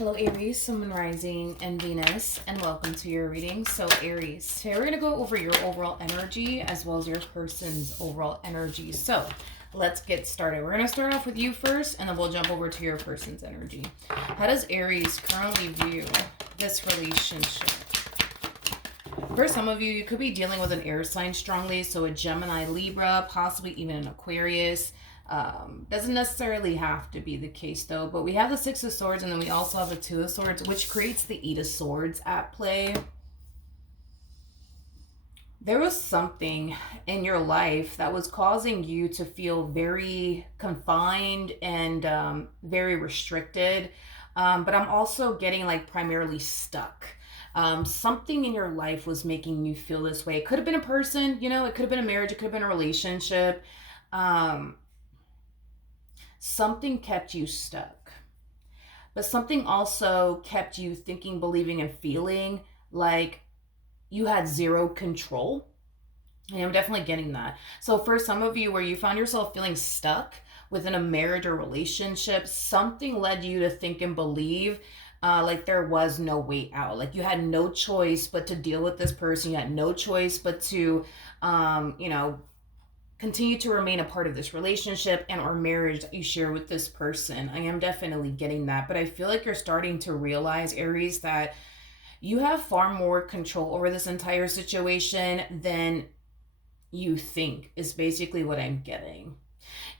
Hello Aries, Sun, Moon, Rising, and Venus, and welcome to your reading. So Aries, today we're going to go over your overall energy as well as your person's overall energy. So let's get started. We're going to start off with you first, and then we'll jump over to your person's energy. How does Aries currently view this relationship? For some of you, you could be dealing with an air sign strongly, so a Gemini, Libra, possibly even an Aquarius. Doesn't necessarily have to be the case though, but we have the Six of Swords and then we also have the Two of Swords, which creates the Eight of Swords at play. There was something in your life that was causing you to feel very confined and very restricted, but I'm also getting like primarily stuck. Something in your life was making you feel this way. It could have been a person, you know, it could have been a marriage, it could have been a relationship. Something kept you stuck, but something also kept you thinking, believing, and feeling like you had zero control. And I'm definitely getting that. So for some of you where you found yourself feeling stuck within a marriage or relationship, something led you to think and believe like there was no way out. Like you had no choice but to deal with this person. You had no choice but to, continue to remain a part of this relationship and or marriage that you share with this person. I am definitely getting that, but I feel like you're starting to realize, Aries, that you have far more control over this entire situation than you think, is basically what I'm getting.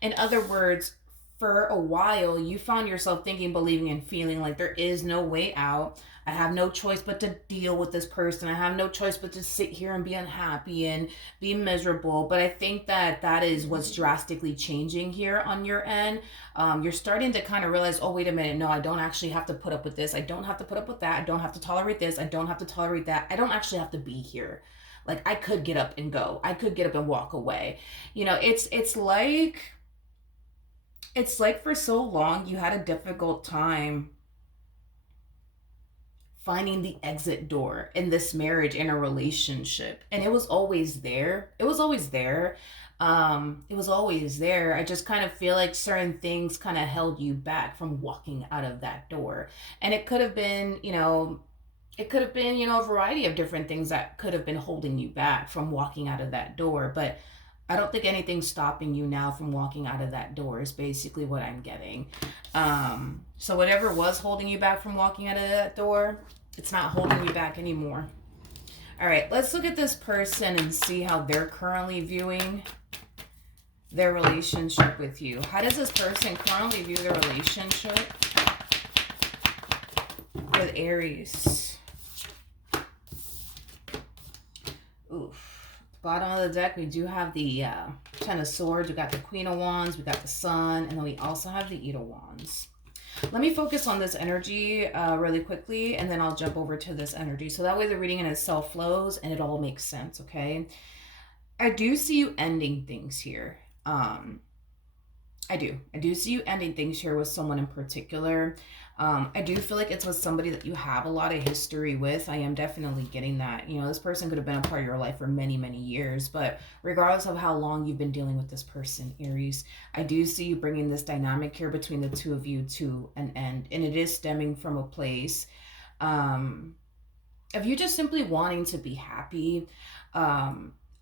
In other words, for a while, you found yourself thinking, believing, and feeling like there is no way out. I have no choice but to deal with this person. I have no choice but to sit here and be unhappy and be miserable. But I think that that is what's drastically changing here on your end. You're starting to kind of realize, oh, wait a minute. No, I don't actually have to put up with this. I don't have to put up with that. I don't have to tolerate this. I don't have to tolerate that. I don't actually have to be here. Like I could get up and go. I could get up and walk away. You know, it's like for so long you had a difficult time finding the exit door in this marriage, in a relationship, and it was always there. It was always there. It was always there. I just kind of feel like certain things kind of held you back from walking out of that door. And it could have been, a variety of different things that could have been holding you back from walking out of that door. But I don't think anything's stopping you now from walking out of that door, is basically what I'm getting. So whatever was holding you back from walking out of that door, it's not holding you back anymore. All right, let's look at this person and see how they're currently viewing their relationship with you. How does this person currently view their relationship with Aries? Oof. Bottom of the deck, we do have the Ten of Swords. We got the Queen of Wands. We got the Sun. And then we also have the Eight of Wands. Let me focus on this energy really quickly, and then I'll jump over to this energy. So that way the reading in itself flows and it all makes sense, okay? I do see you ending things here. I do see you ending things here with someone in particular. I do feel like it's with somebody that you have a lot of history with. I am definitely getting that. You know, this person could have been a part of your life for many, many years, but regardless of how long you've been dealing with this person, Aries, I do see you bringing this dynamic here between the two of you to an end, and it is stemming from a place of you just simply wanting to be happy.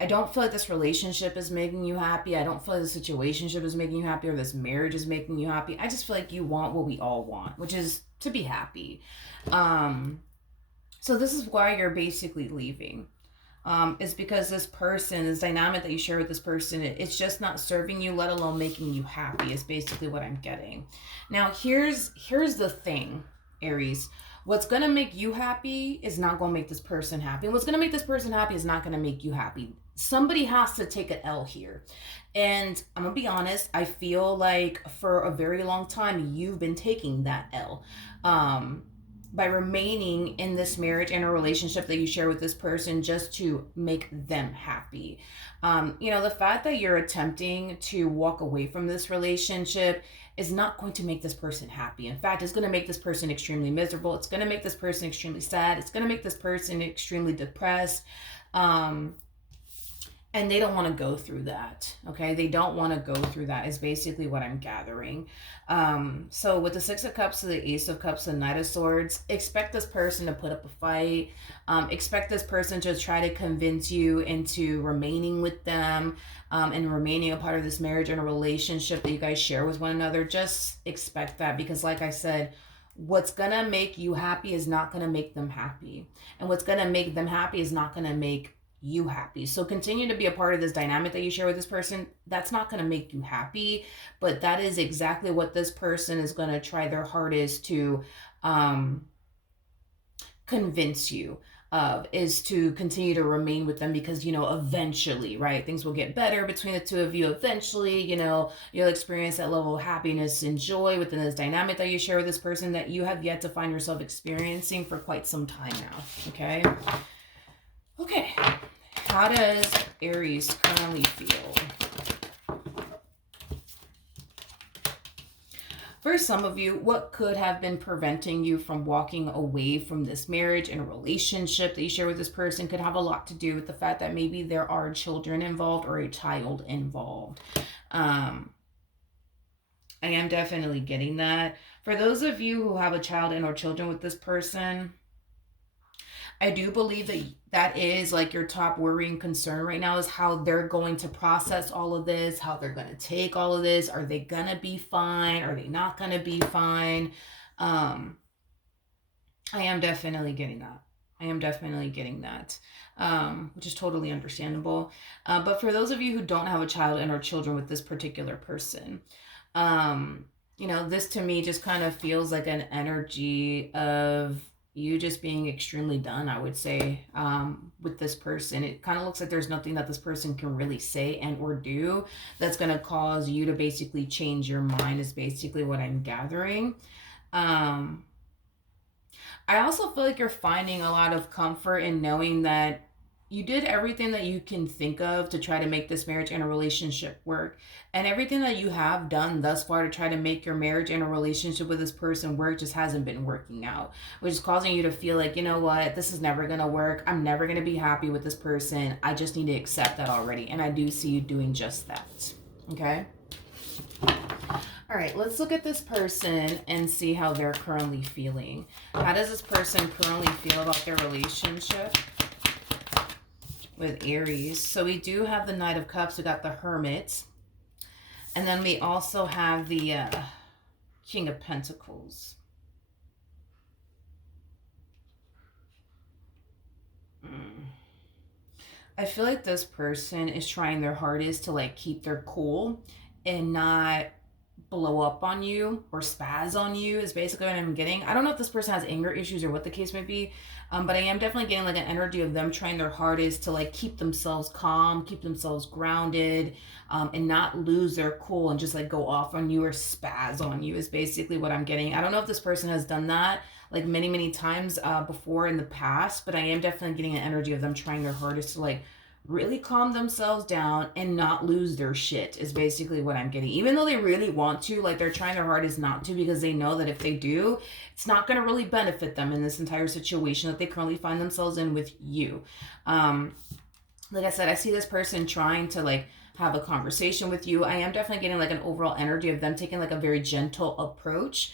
I don't feel like this relationship is making you happy. I don't feel like this situationship is making you happy, or this marriage is making you happy. I just feel like you want what we all want, which is to be happy. So this is why you're basically leaving. Is because this person, this dynamic that you share with this person, it's just not serving you, let alone making you happy, is basically what I'm getting. Now, here's the thing, Aries. What's going to make you happy is not going to make this person happy. And what's going to make this person happy is not going to make you happy. Somebody has to take an L here. And I'm going to be honest, I feel like for a very long time, you've been taking that L. By remaining in this marriage and a relationship that you share with this person just to make them happy. The fact that you're attempting to walk away from this relationship is not going to make this person happy. In fact, it's going to make this person extremely miserable. It's going to make this person extremely sad. It's going to make this person extremely depressed. And they don't want to go through that. Okay, they don't want to go through that is basically what I'm gathering. So with the Six of Cups to the Ace of Cups and Knight of Swords, expect this person to put up a fight. Expect this person to try to convince you into remaining with them, and remaining a part of this marriage and a relationship that you guys share with one another. Just expect that, because like I said, what's gonna make you happy is not gonna make them happy, and what's gonna make them happy is not gonna make you happy. So continue to be a part of this dynamic that you share with this person. That's not going to make you happy, but that is exactly what this person is going to try their hardest to um, convince you of, is to continue to remain with them, because eventually, right, things will get better between the two of you. Eventually, you'll experience that level of happiness and joy within this dynamic that you share with this person that you have yet to find yourself experiencing for quite some time now. Okay, how does Aries currently feel? For some of you, what could have been preventing you from walking away from this marriage and a relationship that you share with this person could have a lot to do with the fact that maybe there are children involved or a child involved. I am definitely getting that. For those of you who have a child and or children with this person, I do believe that that is like your top worrying concern right now, is how they're going to process all of this, how they're going to take all of this. Are they going to be fine? Are they not going to be fine? I am definitely getting that. Which is totally understandable. But for those of you who don't have a child and or children with this particular person, this to me just kind of feels like an energy of you just being extremely done, I would say, with this person. It kind of looks like there's nothing that this person can really say and or do that's going to cause you to basically change your mind, is basically what I'm gathering. I also feel like you're finding a lot of comfort in knowing that you did everything that you can think of to try to make this marriage and a relationship work. And everything that you have done thus far to try to make your marriage and a relationship with this person work just hasn't been working out, which is causing you to feel like, you know what, this is never going to work. I'm never going to be happy with this person. I just need to accept that already. And I do see you doing just that. Okay? All right, let's look at this person and see how they're currently feeling. How does this person currently feel about their relationship with Aries? So we do have the Knight of Cups. We got the Hermit. And then we also have the King of Pentacles. I feel like this person is trying their hardest to like keep their cool and not blow up on you or spaz on you, is basically what I'm getting. I don't know if this person has anger issues or what the case may be, but I am definitely getting like an energy of them trying their hardest to like keep themselves calm, keep themselves grounded, and not lose their cool and just like go off on you or spaz on you, is basically what I'm getting. I don't know if this person has done that like many times before in the past, but I am definitely getting an energy of them trying their hardest to like really calm themselves down and not lose their shit, is basically what I'm getting. Even though they really want to, like they're trying their hardest not to, because they know that if they do, it's not going to really benefit them in this entire situation that they currently find themselves in with you. Like I said, I see this person trying to like have a conversation with you. I am definitely getting like an overall energy of them taking like a very gentle approach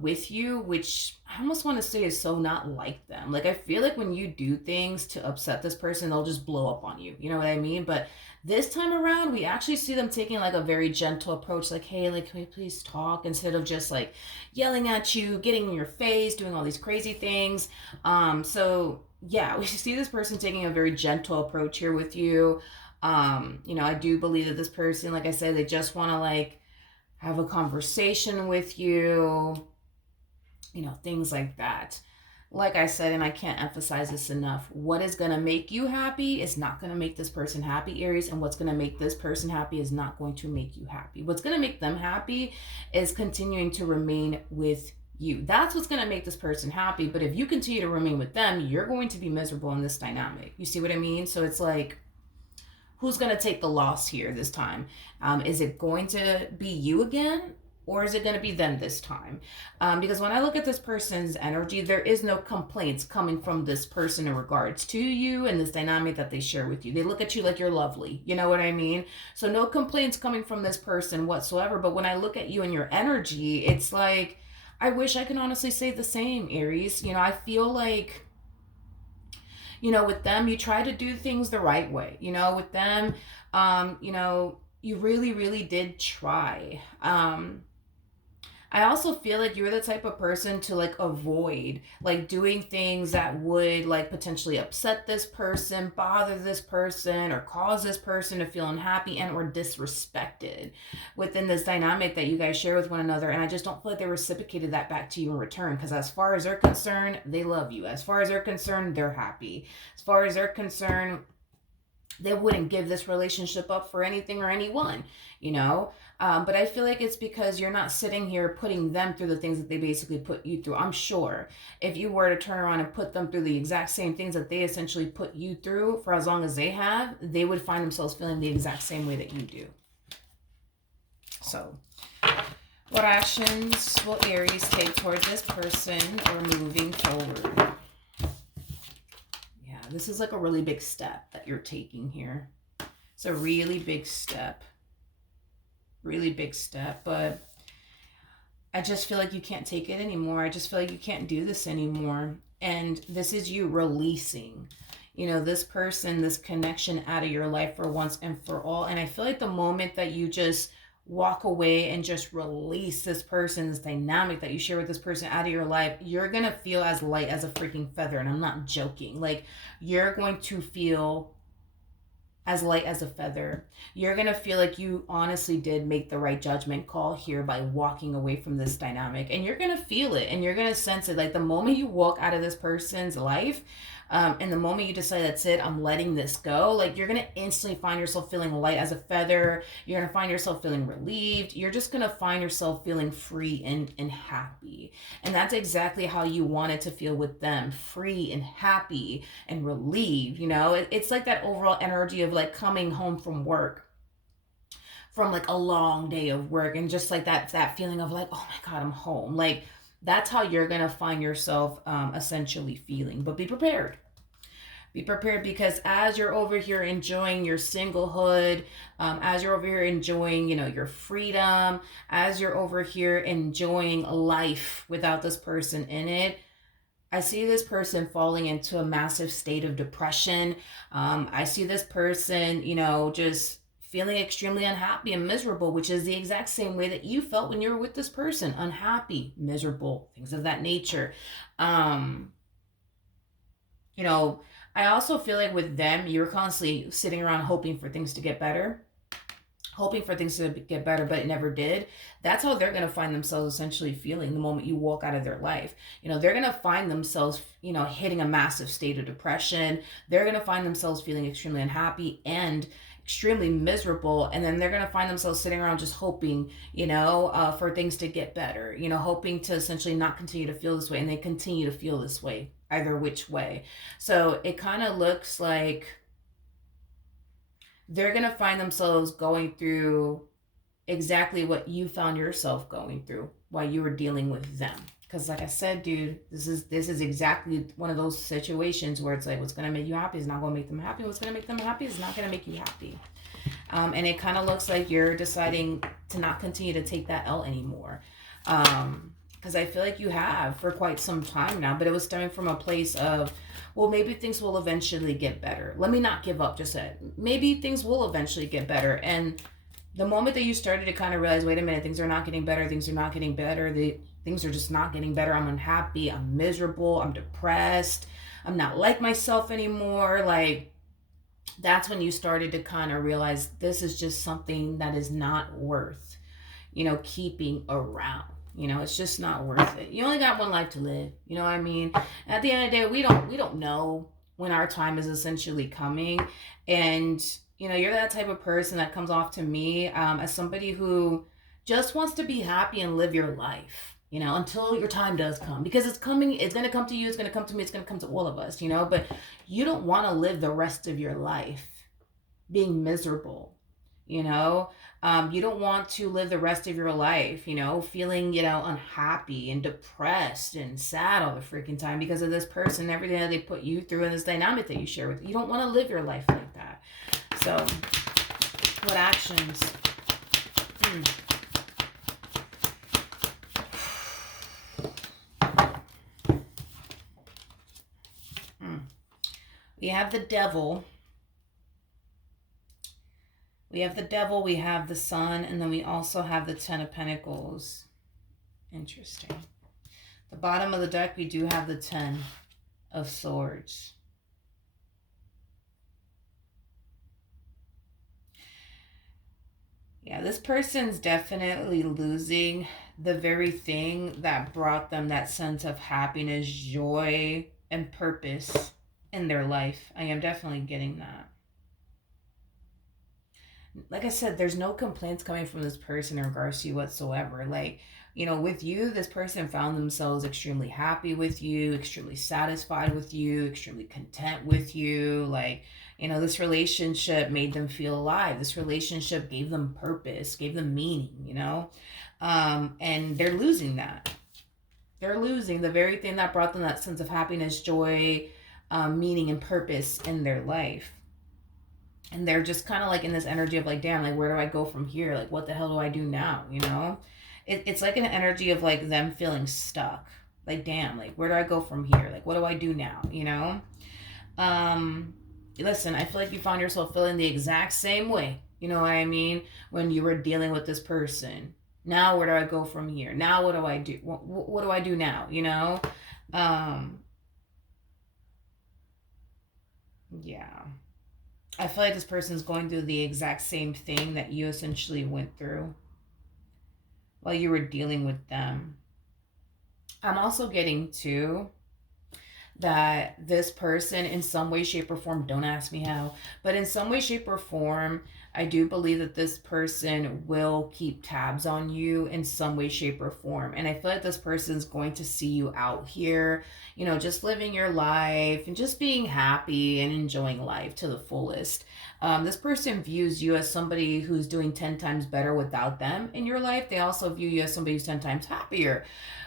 with you, which I almost want to say is so not like them. Like I feel like when you do things to upset this person, they'll just blow up on you. You know what I mean? But this time around, we actually see them taking like a very gentle approach, like, hey, like, can we please talk? Instead of just like yelling at you, getting in your face, doing all these crazy things. So yeah, we see this person taking a very gentle approach here with you. I do believe that this person, like I said, they just want to like have a conversation with you, things like that. Like I said, and I can't emphasize this enough, what is going to make you happy is not going to make this person happy, Aries, and what's going to make this person happy is not going to make you happy. What's going to make them happy is continuing to remain with you. That's what's going to make this person happy. But if you continue to remain with them, you're going to be miserable in this dynamic. You see what I mean? So it's like, who's going to take the loss here this time? Is it going to be you again? or is it going to be them this time? Because when I look at this person's energy, there is no complaints coming from this person in regards to you and this dynamic that they share with you. They look at you like you're lovely. You know what I mean? So no complaints coming from this person whatsoever. But when I look at you and your energy, it's like, I wish I can honestly say the same, Aries. I feel like, with them, you try to do things the right way. With them, you really, really did try. I also feel like you're the type of person to like avoid like doing things that would like potentially upset this person, bother this person, or cause this person to feel unhappy and or disrespected within this dynamic that you guys share with one another. And I just don't feel like they reciprocated that back to you in return, because as far as they're concerned, they love you. As far as they're concerned, they're happy. As far as they're concerned, they wouldn't give this relationship up for anything or anyone, but I feel like it's because you're not sitting here putting them through the things that they basically put you through. I'm sure if you were to turn around and put them through the exact same things that they essentially put you through for as long as they have, they would find themselves feeling the exact same way that you do. So what actions will Aries take towards this person or moving forward? This is like a really big step that you're taking here. It's a really big step. Really big step. But I just feel like you can't take it anymore. I just feel like you can't do this anymore. And this is you releasing, this person, this connection out of your life for once and for all. And I feel like the moment that you just walk away and just release this person, this dynamic that you share with this person out of your life, you're going to feel as light as a freaking feather. And I'm not joking. Like, you're going to feel as light as a feather. You're going to feel like you honestly did make the right judgment call here by walking away from this dynamic. And you're going to feel it and you're going to sense it. Like the moment you walk out of this person's life, and the moment you decide, that's it, I'm letting this go, like you're going to instantly find yourself feeling light as a feather. You're going to find yourself feeling relieved. You're just going to find yourself feeling free and happy. And that's exactly how you wanted to feel with them, free and happy and relieved. It's like that overall energy of like coming home from work, from like a long day of work, and just like that feeling of like, oh my God, I'm home. Like, that's how you're going to find yourself essentially feeling. But be prepared. Be prepared, because as you're over here enjoying your singlehood, as you're over here enjoying, your freedom, as you're over here enjoying life without this person in it, I see this person falling into a massive state of depression. I see this person, just feeling extremely unhappy and miserable, which is the exact same way that you felt when you were with this person. Unhappy, miserable, things of that nature. I also feel like with them, you're constantly sitting around hoping for things to get better. But it never did. That's how they're going to find themselves essentially feeling the moment you walk out of their life. They're going to find themselves, hitting a massive state of depression. They're going to find themselves feeling extremely unhappy and extremely miserable. And then they're going to find themselves sitting around just hoping, for things to get better, hoping to essentially not continue to feel this way. And they continue to feel this way, either which way. So it kind of looks like they're going to find themselves going through exactly what you found yourself going through while you were dealing with them. Because like I said, dude, this is exactly one of those situations where it's like, what's going to make you happy is not going to make them happy. What's going to make them happy is not going to make you happy. And it kind of looks like you're deciding to not continue to take that L anymore. Because I feel like you have for quite some time now, but it was stemming from a place of, well, maybe things will eventually get better. Let me not give up just yet. Maybe things will eventually get better. And the moment that you started to kind of realize, wait a minute, things are not getting better. Things are just not getting better. I'm unhappy. I'm miserable. I'm depressed. I'm not like myself anymore. Like, that's when you started to kind of realize this is just something that is not worth, keeping around. It's just not worth it. You only got one life to live. You know what I mean? At the end of the day, we don't know when our time is essentially coming. And, you're that type of person that comes off to me as somebody who just wants to be happy and live your life, until your time does come. Because it's coming, it's going to come to you, it's going to come to me, it's going to come to all of us, But you don't want to live the rest of your life being miserable. you know. You don't want to live the rest of your life, feeling, unhappy and depressed and sad all the freaking time because of this person, everything that they put you through and this dynamic that you share with. You don't want to live your life like that. So, what actions? Hmm. Hmm. We have the devil. We have the devil, we have the sun, and then we also have the Ten of Pentacles. Interesting. The bottom of the deck, we do have the Ten of Swords. Yeah, this person's definitely losing the very thing that brought them that sense of happiness, joy, and purpose in their life. I am definitely getting that. Like I said, there's no complaints coming from this person in regards to you whatsoever. Like, with you, this person found themselves extremely happy with you, extremely satisfied with you, extremely content with you. Like, this relationship made them feel alive. This relationship gave them purpose, gave them meaning. And they're losing that. They're losing the very thing that brought them that sense of happiness, joy, meaning, and purpose in their life. And they're just kind of like in this energy of like, damn, like, where do I go from here? Like, what the hell do I do now? It's like an energy of like them feeling stuck. Like, damn, like, where do I go from here? Like, what do I do now? um Listen, I feel like you found yourself feeling the exact same way, you know what I mean, when you were dealing with this person. Now where do I go from here? Now what do I do? What do I do now? um yeah, I feel like this person's going through the exact same thing that you essentially went through while you were dealing with them. I'm also getting too that this person, in some way, shape, or form, don't ask me how, but in some way, shape, or form, I do believe that this person will keep tabs on you in some way, shape, or form. And I feel like this person's going to see you out here, just living your life and just being happy and enjoying life to the fullest. This person views you as somebody who's doing 10 times better without them in your life. They also view you as somebody who's 10 times happier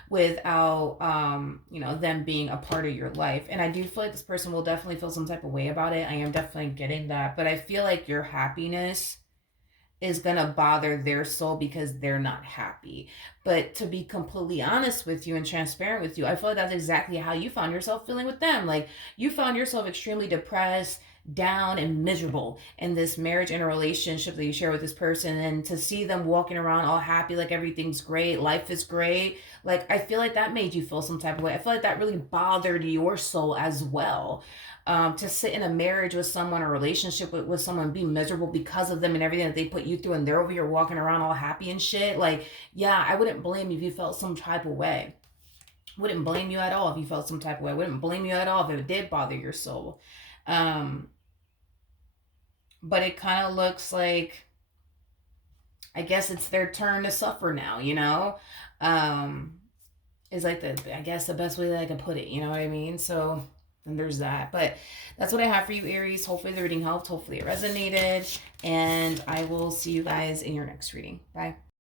without them being a part of your life. And I do feel like this person will definitely feel some type of way about it. I am definitely getting that, but I feel like your happiness is gonna bother their soul because they're not happy. But to be completely honest with you and transparent with you, I feel like that's exactly how you found yourself feeling with them. Like, you found yourself extremely depressed, down, and miserable in this marriage and a relationship that you share with this person. And to see them walking around all happy, like everything's great, life is great, like, I feel like that made you feel some type of way. I feel like that really bothered your soul as well. To sit in a marriage with someone, a relationship with someone, be miserable because of them and everything that they put you through, and they're over here walking around all happy and shit. Like, yeah, I wouldn't blame you if you felt some type of way. Wouldn't blame you at all if you felt some type of way. Wouldn't blame you at all if it did bother your soul. Um, but it kind of looks like, I guess it's their turn to suffer now. Um, is like I guess the best way that I can put it. You know what I mean? So, and there's that. But that's what I have for you, Aries. Hopefully the reading helped. Hopefully it resonated. And I will see you guys in your next reading. Bye.